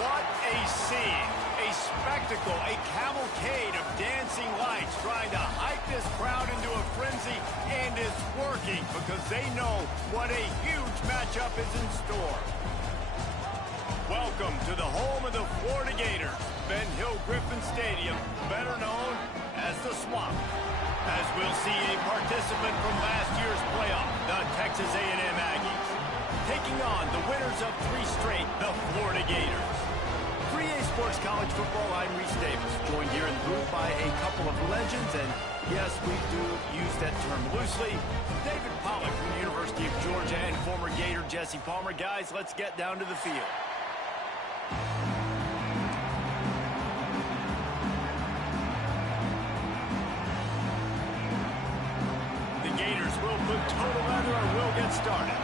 What a scene, a spectacle, a cavalcade of dancing lights trying to hype this crowd into a frenzy, and it's working because they know what a huge matchup is in store. Welcome to the home of the Florida Gators, Ben Hill Griffin Stadium, better known as the Swamp. As we'll see a participant from last year's playoff, the Texas A&M Aggies, taking on the winners of 3 straight, the Florida Gators. 3A Sports College Football, I'm Reese Davis, joined here in the booth by a couple of legends, and yes, we do use that term loosely. David Pollack from the University of Georgia and former Gator Jesse Palmer. Guys, let's get down to the field. The Gators will put total leather and will get started.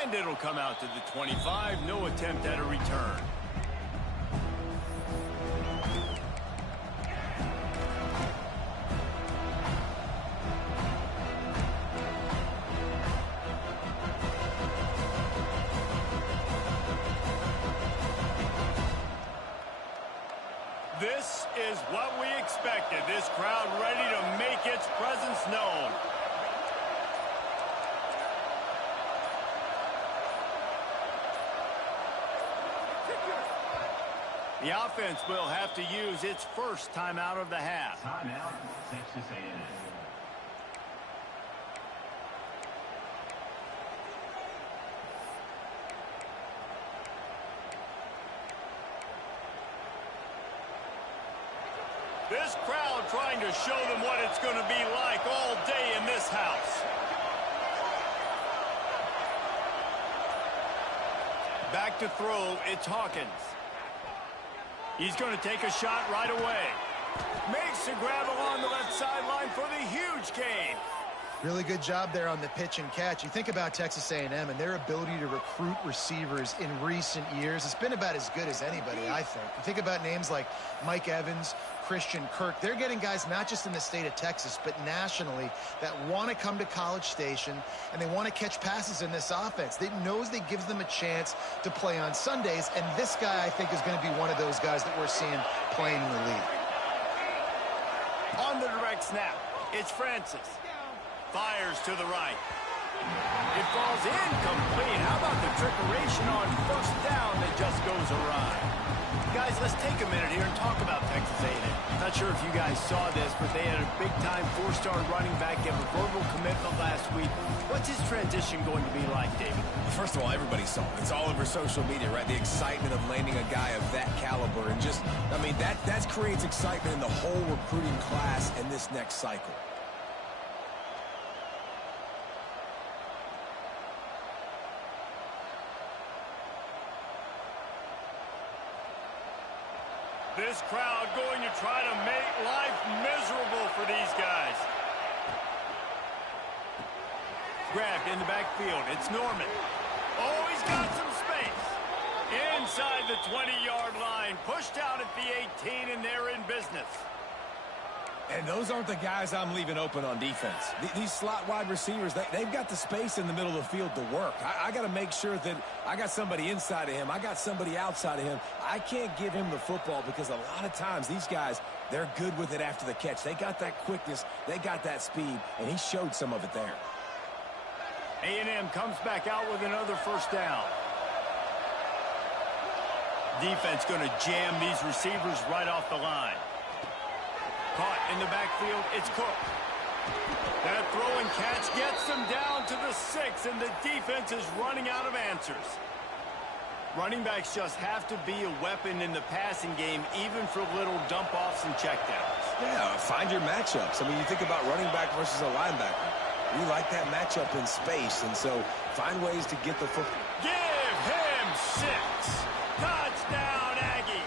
And it'll come out to the 25. No attempt at a return. This is what we expected. This crowd ready to make its presence known. The offense will have to use its first timeout of the half. Timeout, Texas A&M. This crowd trying to show them what it's going to be like all day in this house. Back to throw, it's Hawkins. He's going to take a shot right away. Makes the grab along the left sideline for the huge gain. Really good job there on the pitch and catch. You think about Texas A&M and their ability to recruit receivers in recent years. It's been about as good as anybody, I think. You think about names like Mike Evans, Christian Kirk. They're getting guys not just in the state of Texas, but nationally that want to come to College Station and they want to catch passes in this offense. They knows they gives them a chance to play on Sundays, and this guy, I think, is going to be one of those guys that we're seeing playing in the league. On the direct snap, it's Francis. Fires to the right. It falls incomplete. How about the trickeration on first down that just goes awry? Guys, let's take a minute here and talk about Texas A&M. Not sure if you guys saw this, but they had a big-time 4-star running back give a verbal commitment last week. What's his transition going to be like, David? First of all, everybody saw it. It's all over social media, right? The excitement of landing a guy of that caliber. And just, I mean, that creates excitement in the whole recruiting class in this next cycle. This crowd going to try to make life miserable for these guys. Grabbed in the backfield. It's Norman. Oh, he's got some space. Inside the 20-yard line. Pushed out at the 18, and they're in business. And those aren't the guys I'm leaving open on defense. These slot wide receivers, they've got the space in the middle of the field to work. I got to make sure that I got somebody inside of him. I got somebody outside of him. I can't give him the football because a lot of times these guys, they're good with it after the catch. They got that quickness. They got that speed, and he showed some of it there. A&M comes back out with another first down. Defense going to jam these receivers right off the line. Caught in the backfield, it's Cook. That throw and catch gets them down to the 6, and the defense is running out of answers. Running backs just have to be a weapon in the passing game, even for little dump-offs and checkdowns. Yeah, find your matchups. I mean, you think about running back versus a linebacker. We like that matchup in space, and so find ways to get the football. Give him 6. Touchdown, Aggie.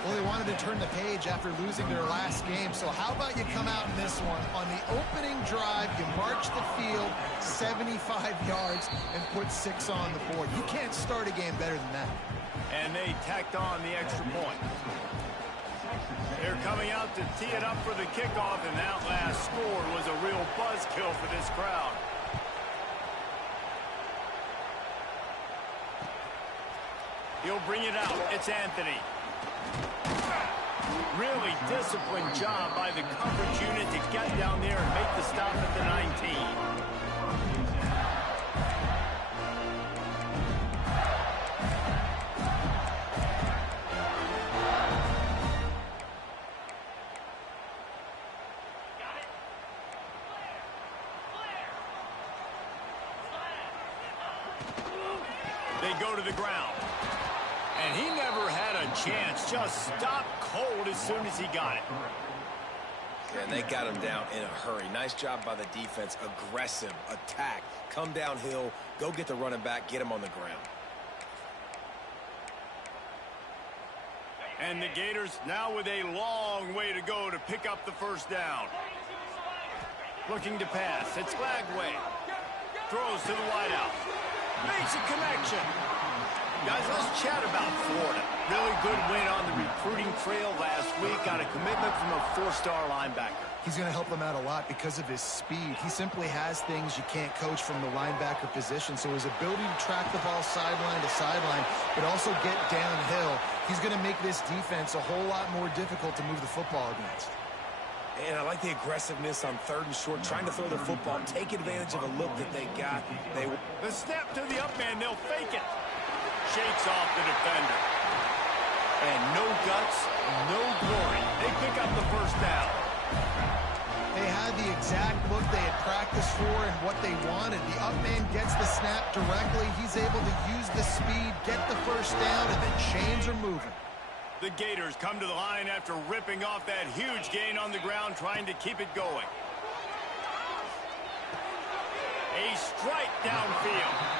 Well, they wanted to turn the page after losing their last game, so how about you come out in this one? On the opening drive, you march the field 75 yards and put 6 on the board. You can't start a game better than that. And they tacked on the extra point. They're coming out to tee it up for the kickoff, and that last scored was a real buzzkill for this crowd. He'll bring it out. It's Anthony. Really disciplined job by the coverage unit to get down there and make the stop at the 19. They go to the ground. And he never had a chance. Just stopped cold as soon as he got it. And they got him down in a hurry. Nice job by the defense. Aggressive attack. Come downhill. Go get the running back. Get him on the ground. And the Gators now with a long way to go to pick up the first down. Looking to pass. It's Flagway. Throws to the wideout. Makes a connection. Guys, let's chat about Florida. Really good win on the recruiting trail last week. Got a commitment from a 4-star linebacker. He's going to help them out a lot because of his speed. He simply has things you can't coach from the linebacker position. So his ability to track the ball sideline to sideline, but also get downhill, he's going to make this defense a whole lot more difficult to move the football against. And I like the aggressiveness on 3rd and short, trying to throw the football, take advantage of a look that they got. The snap to the up man, they'll fake it. Shakes off the defender. And no guts, no glory. They pick up the first down. They had the exact look they had practiced for and what they wanted. The up man gets the snap directly. He's able to use the speed, get the first down, and the chains are moving. The Gators come to the line after ripping off that huge gain on the ground, trying to keep it going. A strike downfield.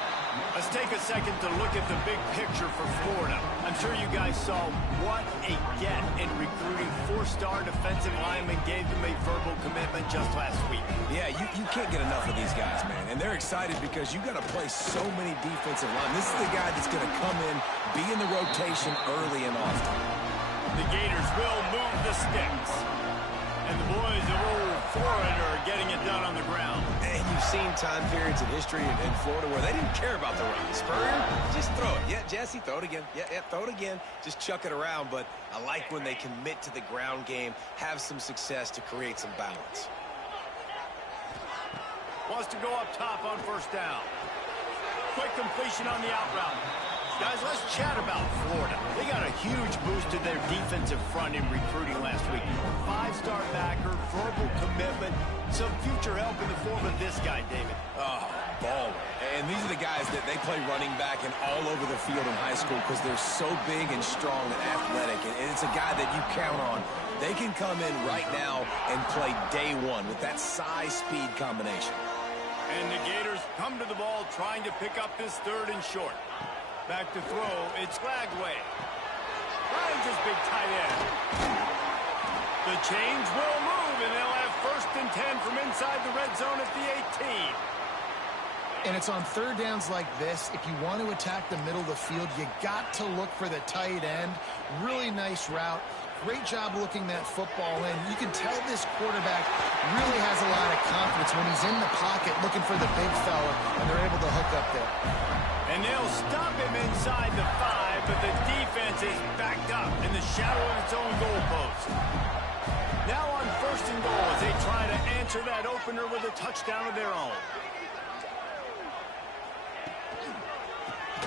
Let's take a second to look at the big picture for Florida. I'm sure you guys saw what a get in recruiting. 4-star defensive linemen gave them a verbal commitment just last week. Yeah, you can't get enough of these guys, man. And they're excited because you got to play so many defensive line. This is the guy that's going to come in, be in the rotation early and often. The Gators will move the sticks. And the boys of old Florida are getting it done on the ground. And you've seen time periods in history in Florida where they didn't care about the run. Spurrier, just throw it. Yeah, Jesse, throw it again. Yeah, throw it again. Just chuck it around. But I like when they commit to the ground game, have some success to create some balance. Wants to go up top on first down. Quick completion on the out route. Guys, let's chat about Florida. They got a huge boost to their defensive front in recruiting last week. 5-star backer, verbal commitment, some future help in the form of this guy, David. Oh, baller. And these are the guys that they play running back and all over the field in high school because they're so big and strong and athletic. And it's a guy that you count on. They can come in right now and play day one with that size-speed combination. And the Gators come to the ball trying to pick up this 3rd and short. Back to throw, it's Flagway. Finds his big tight end. The chains will move, and they'll have 1st and 10 from inside the red zone at the 18. And it's on 3rd downs like this. If you want to attack the middle of the field, you got to look for the tight end. Really nice route. Great job looking that football in. You can tell this quarterback really has a lot of confidence when he's in the pocket looking for the big fella, and they're able to hook up there. And they'll stop him inside the 5, but the defense is backed up in the shadow of its own goalpost. Now on 1st and goal as they try to answer that opener with a touchdown of their own.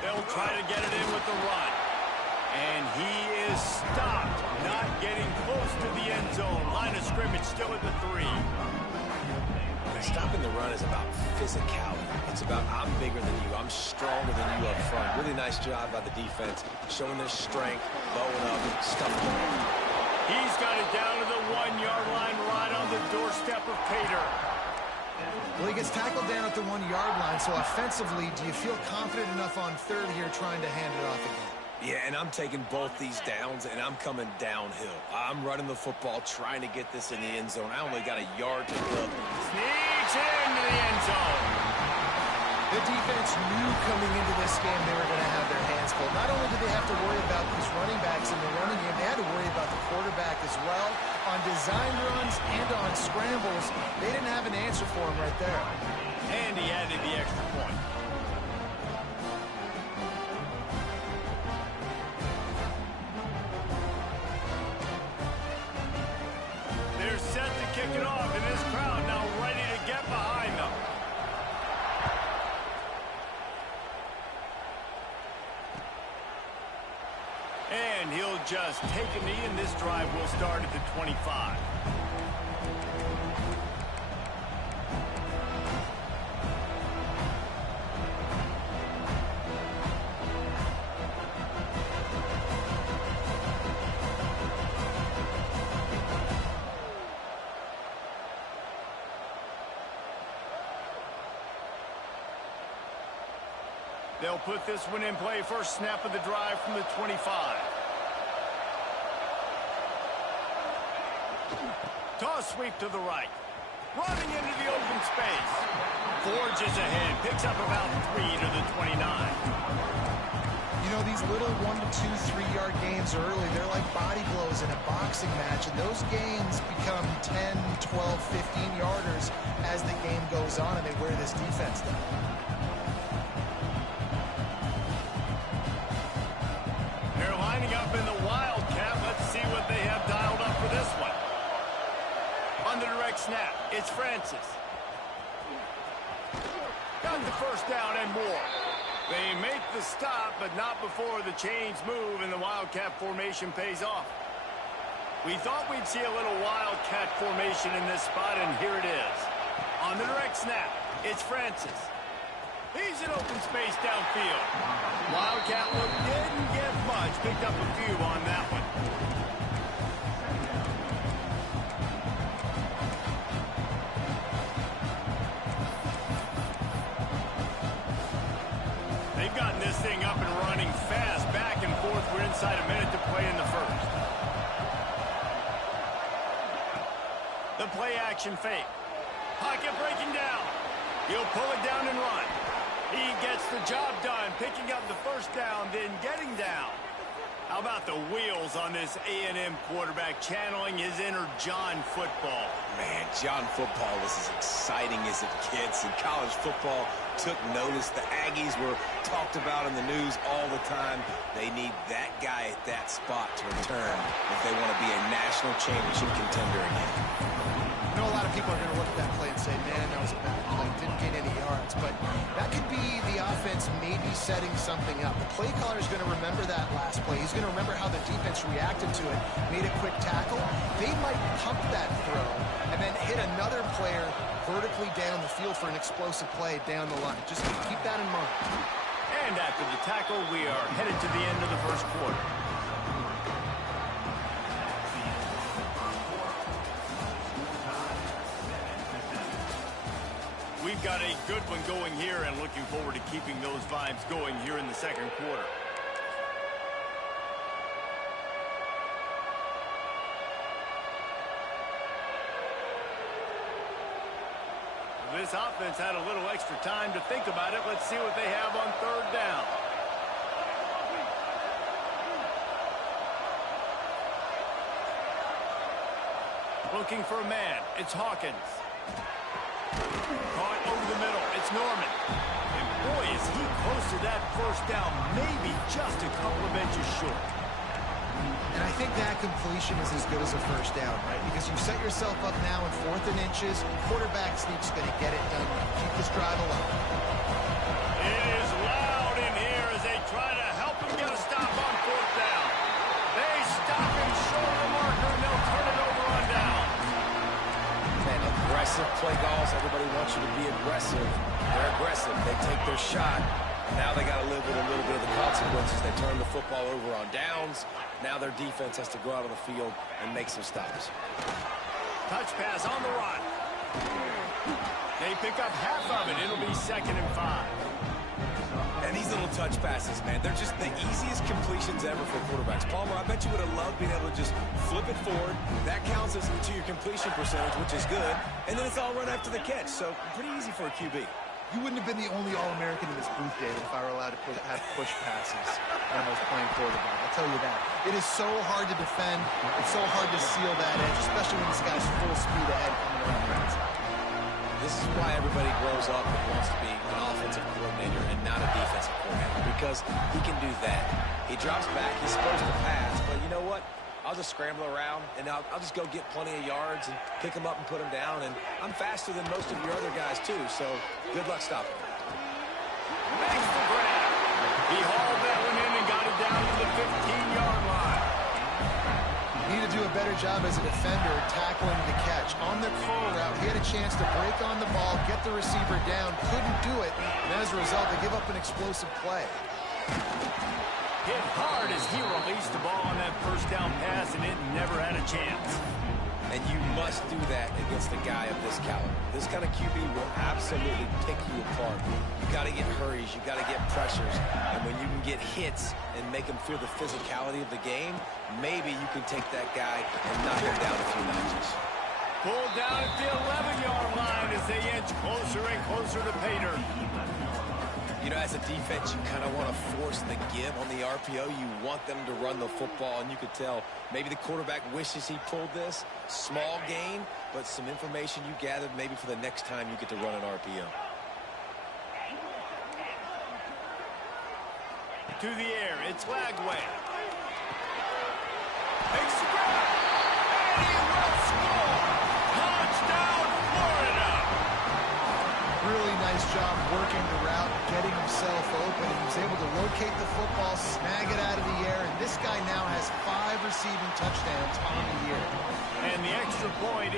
They'll try to get it in with the run. And he is stopped, not getting close to the end zone. Line of scrimmage still at the 3. Stopping the run is about physicality. It's about I'm bigger than you. I'm stronger than you up front. Really nice job by the defense, showing their strength, bowing up, stuffing them. He's got it down to the 1-yard line, right on the doorstep of Pater. Well, he gets tackled down at the 1-yard line, so offensively, do you feel confident enough on 3rd here trying to hand it off again? Yeah, and I'm taking both these downs, and I'm coming downhill. I'm running the football, trying to get this in the end zone. I only got a yard to go. Sneaks into the end zone. The defense knew coming into this game they were going to have their hands full. Not only did they have to worry about these running backs in the running game, they had to worry about the quarterback as well. On design runs and on scrambles, they didn't have an answer for him right there. And he added the extra point. They're set to kick it off, and this crowd now ready to get behind them. And he'll just take a knee, and this drive will start at the 25. They'll put this one in play. First snap of the drive from the 25. Toss sweep to the right. Running into the open space. Forges ahead. Picks up about 3 to the 29. You know, these little 1 to 2, 3-yard gains early, they're like body blows in a boxing match, and those gains become 10, 12, 15-yarders as the game goes on, and they wear this defense down. They're lining up in the Wildcat. Let's see what they have dialed up for this one. On the direct snap, it's Francis. Got the first down and more. They make the stop, but not before the chains move and the Wildcat formation pays off. We thought we'd see a little Wildcat formation in this spot, and here it is. On the direct snap, it's Francis. He's in open space downfield. Wildcat look didn't get much. Picked up a few on that one. They've gotten this thing up and running fast. Back and forth. We're inside a minute to play in the first. The play action fake. Pocket breaking down. He'll pull it down and run. He gets the job done, picking up the first down, then getting down. How about the wheels on this A&M quarterback channeling his inner John football? Man, John football was as exciting as it gets, and college football took notice. The Aggies were talked about in the news all the time. They need that guy at that spot to return if they want to be a national championship contender again. I know a lot of people are going to look at that play and say, man, that was a bad play. Didn't gain any yards. But that could be the offense maybe setting something up. The play caller is going to remember that last play. He's going to remember how the defense reacted to it, made a quick tackle. They might pump that throw and then hit another player vertically down the field for an explosive play down the line. Just keep that in mind. And after the tackle, we are headed to the end of the first quarter. We've got a good one going here and looking forward to keeping those vibes going here in the second quarter. This offense had a little extra time to think about it. Let's see what they have on third down. Looking for a man. It's Hawkins. Caught over the middle. It's Norman. And boy, is he close to that first down. Maybe just a couple of inches short. And I think that completion is as good as a first down, right? Because you set yourself up now in 4th and inches. Quarterback's just going to get it done. Keep this drive alive. It is loud in here as they try to help him get a stop on 4th down. They stop him short of the marker, and they'll turn it over on down. Man, aggressive play calls. Everybody wants you to be aggressive. They're aggressive. They take their shot. And now they got to live with a little bit of the consequences. They turn the football over on downs. Now their defense has to go out on the field and make some stops. Touch pass on the run. They pick up half of it. It'll be 2nd and 5. And these little touch passes, man, they're just the easiest completions ever for quarterbacks. Palmer, I bet you would have loved being able to just flip it forward. That counts to your completion percentage, which is good. And then it's all run after the catch. So pretty easy for a QB. You wouldn't have been the only All-American in this booth, David, if I were allowed to have push passes when I was playing quarterback. I'll tell you that. It is so hard to defend. It's so hard to seal that edge, especially when this guy's full speed ahead coming around the outside. This is why everybody grows up and wants to be an offensive coordinator and not a defensive coordinator, because he can do that. He drops back. He's supposed to pass, but you know what? I'll just scramble around, and I'll just go get plenty of yards and pick them up and put them down. And I'm faster than most of your other guys, too, so good luck stopping. Makes the grab. He hauled that one in and got it down to the 15-yard line. You need to do a better job as a defender tackling the catch. On the curl route, he had a chance to break on the ball, get the receiver down, couldn't do it, and as a result, they give up an explosive play. Hit hard as he released the ball on that first down pass, and it never had a chance. And you must do that against a guy of this caliber. This kind of QB will absolutely pick you apart. You got to get hurries. You got to get pressures. And when you can get hits and make him feel the physicality of the game, maybe you can take that guy and knock him down a few notches. Pulled down at the 11-yard line as they inch closer and closer to pay dirt. You know, as a defense, you kind of want to force the give on the RPO. You want them to run the football, and you could tell maybe the quarterback wishes he pulled this. Small gain, but some information you gathered maybe for the next time you get to run an RPO. To the air, it's Lagway. Makes the grab, and he will score. Touchdown, Florida. Really nice job working the route, getting himself open, and he was able to locate the football, snag it out of the air, and this guy now has 5 receiving touchdowns on the year. And the extra point